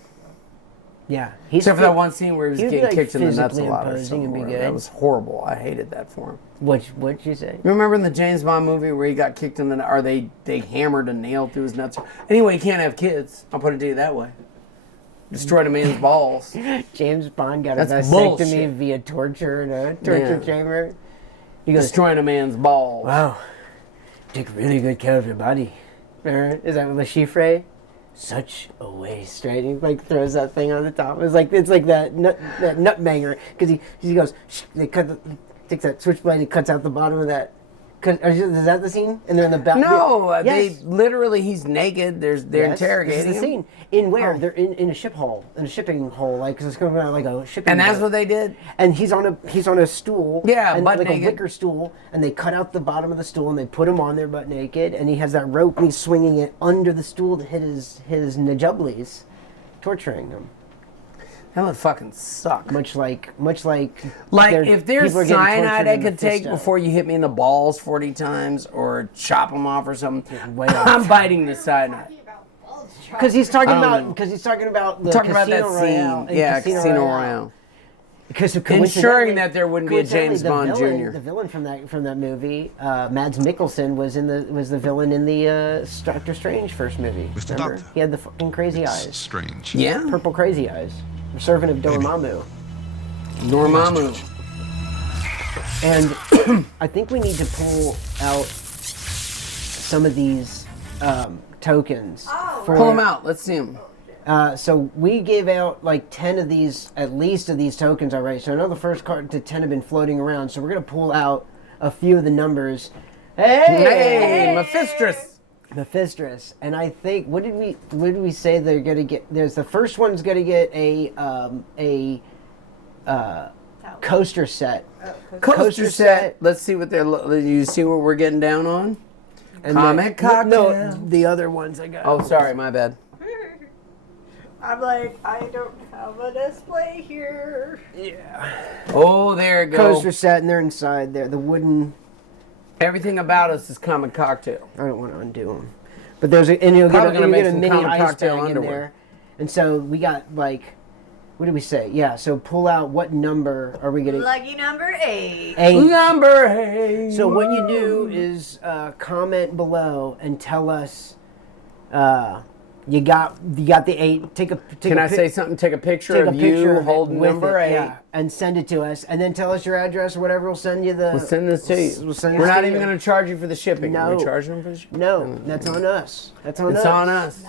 Yeah, Except for that one scene where he was he would be, getting like, kicked in the nuts a physically lot or imposing and be something. good. That was horrible. I hated that for him. What'd you say? You remember in the James Bond movie where he got kicked in the or they hammered a nail through his nuts? Anyway, he can't have kids. I'll put it to you that way. Destroyed a man's balls. James Bond got a That's vasectomy bullshit. via torture in a torture Yeah. chamber. He goes, Destroying a man's balls. "Wow, take really good care of your body." Is that Le Chiffre? Such a waste, right? He like throws that thing on the top. It's like that nutbanger because he goes. Takes that switchblade and cuts out the bottom of that. Is that the scene? And they're in the back. No, Yes. they literally he's naked. They're Yes, interrogating this is the him. scene. In where? They're in a shipping hole, like because it's going around like a shipping. And that's boat. what they did. And he's on a stool. Yeah, and butt like naked. a wicker stool, and they cut out the bottom of the stool and they put him on there butt naked, and he has that rope and he's swinging it under the stool to hit his najublies, torturing them. That would fucking suck. Much like Like, if there's people are getting cyanide tortured I in could take Mephisto. before you hit me in the balls 40 times or chop them off or something, way off. I'm biting the cyanide. Because he's talking I don't about know. because he's talking about the Talking Casino about that Royale scene. and Yeah, Casino Royale. Because Ensuring that there wouldn't be a James Bond Jr. The villain from that movie, Mads Mikkelsen, was the villain in the Doctor Strange first movie. Mr. Remember? Doctor. He had the fucking crazy It's eyes, strange. Yeah. purple crazy eyes. Servant of Dormammu. Dormammu. And I think we need to pull out some of these tokens. For, Pull them out. Let's see them. So we gave out like 10 of these, at least of these tokens already. So I know the first card to 10 have been floating around. So we're going to pull out a few of the numbers. Hey, Mephistus. Mephistus. And I think, what did we say they're going to get? There's the first one's going to get a coaster set. Coaster set. Let's see what you see what we're getting down on? And Comic no, cocktail. the other ones I got. Oh, sorry, my bad. I'm like, I don't have a display here. Yeah. Oh, there it goes. Coaster set, and they're inside there. The wooden. Everything about us is comic cocktail. I don't want to undo them. But there's and you'll get, Probably gonna you'll make get a some mini common ice cocktail bag in underwear. there. And so we got like, what did we say? Yeah, so pull out what number are we getting? Lucky number 8. 8. Number 8. So what you do is comment below and tell us you got the 8. Take a Can I pic- say something? Take a picture Take a of picture you of it holding with number it, 8. yeah, and send it to us, and then tell us your address or whatever. We'll send you the. We'll send this to you. We'll send We're this not to even you. going to charge you for the shipping. Are No. we charging them for the shipping? No, that's on us. That's on us. It's on us.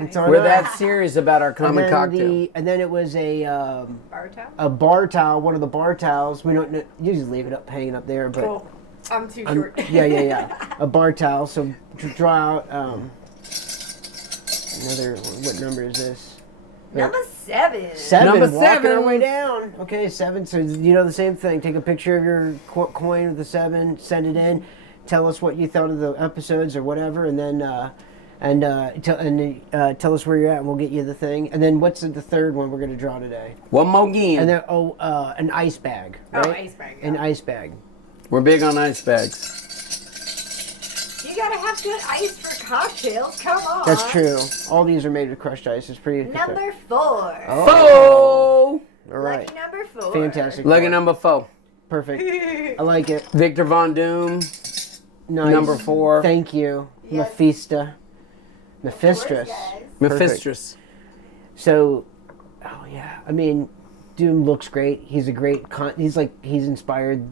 It's on We're us. that serious about our And common then cocktail. and then it was a Bar towel? bar towel, one of the bar towels. We don't usually leave it up hanging up there, but Cool. I'm too short. Yeah. A bar towel. So draw out another. What number is this? Number 7. 7. Number Walking 7. our way down. Okay, 7. So you know the same thing. Take a picture of your coin with the 7. Send it in. Tell us what you thought of the episodes or whatever, and then tell us where you're at, and we'll get you the thing. And then what's the third one we're going to draw today? One more game. And then an ice bag. Right? Oh, ice bag. Yeah. An ice bag. We're big on ice bags. You gotta have good ice for cocktails. Come on. That's true. All these are made with crushed ice. It's pretty. Number 4. Oh. Four. All right. Lucky number 4. Fantastic. Lucky number 4. Perfect. I like it. Victor Von Doom. Nice. Number 4. Thank you. Yes. Mephistrus. guys. Mephistrus. So, oh yeah. I mean, Doom looks great. He's a great. He's inspired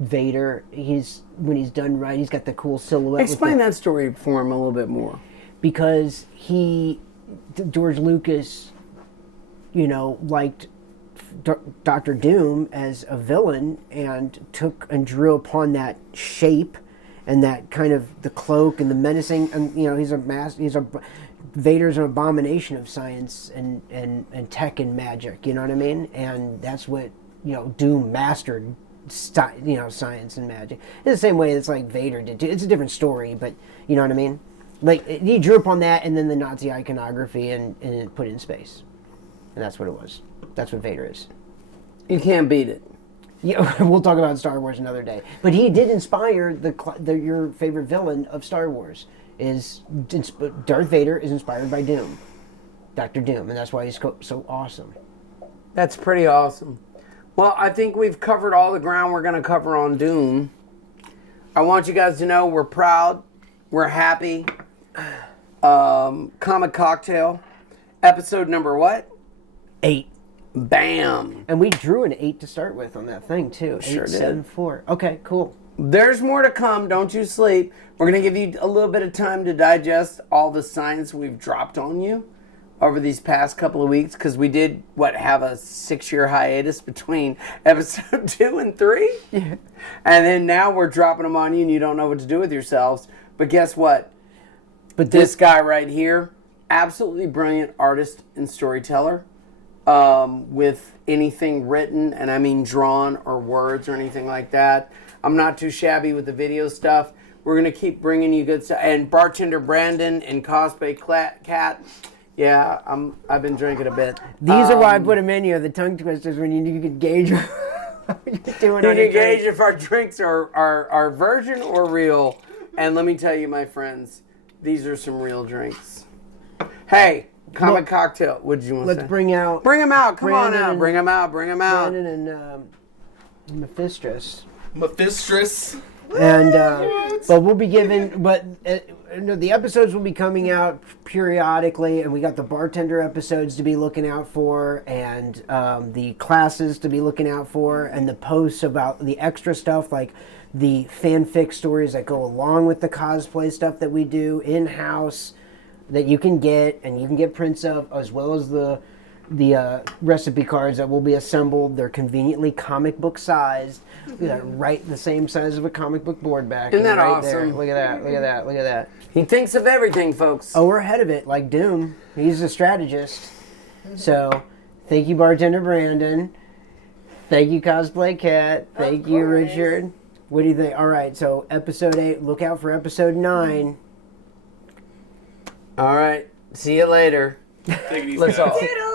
Vader. When he's done right, he's got the cool silhouette. Explain that story for him a little bit more. Because George Lucas, liked Doctor Doom as a villain and drew upon that shape and that kind of the cloak and the menacing, and Vader's an abomination of science and tech and magic, you know what I mean? And that's what Doom mastered, science and magic. In the same way it's like Vader did too. It's a different story, but you know what I mean? Like he drew upon that and then the Nazi iconography and put it in space. And that's what it was. That's what Vader is. You can't beat it. Yeah, we'll talk about Star Wars another day. But he did inspire your favorite villain of Star Wars. Darth Vader is inspired by Doom, Doctor Doom, and that's why he's so awesome. That's pretty awesome. Well, I think we've covered all the ground we're going to cover on Doom. I want you guys to know we're proud, we're happy. Comic Cocktail, episode number what? 8. Bam. And we drew an 8 to start with on that thing too. Sure 8, did. 7, 4. Okay, cool. There's more to come. Don't you sleep. We're going to give you a little bit of time to digest all the science we've dropped on you over these past couple of weeks, because we did, have a 6-year hiatus between episode 2 and 3? Yeah. And then now we're dropping them on you and you don't know what to do with yourselves. But guess what? But This guy right here, absolutely brilliant artist and storyteller. With anything written, and I mean drawn or words or anything like that. I'm not too shabby with the video stuff. We're going to keep bringing you good stuff. And Bartender Brandon and Cosplay Cat. Yeah, I've been drinking a bit. These are why I put them in here, the tongue twisters, when you could gauge what you're doing. You on can a gauge drink. if our drinks are virgin or real. And let me tell you, my friends, these are some real drinks. Hey, Comic Cocktail. What did you want to say? Let's bring out Bring them out. Come on Brandon out. and- Bring them out. Bring them out. Brandon and Mephistrus. Mephistrus. And but we'll be giving, the episodes will be coming out periodically, and we got the bartender episodes to be looking out for, and the classes to be looking out for, and the posts about the extra stuff like the fanfic stories that go along with the cosplay stuff that we do in house that you can get, and you can get prints of, as well as the recipe cards that will be assembled. They're conveniently comic book sized. Look at that, right the same size of a comic book board back. Isn't that right awesome? there. Look at that, look at that, look at that. He thinks of everything, folks. Oh, we're ahead of it, like Doom. He's a strategist. So, thank you, Bartender Brandon. Thank you, Cosplay Cat. Thank you, course. Richard. What do you think? All right, so episode 8, look out for episode 9. All right. See you later. Take it easy, Let's guys. all. Toodles.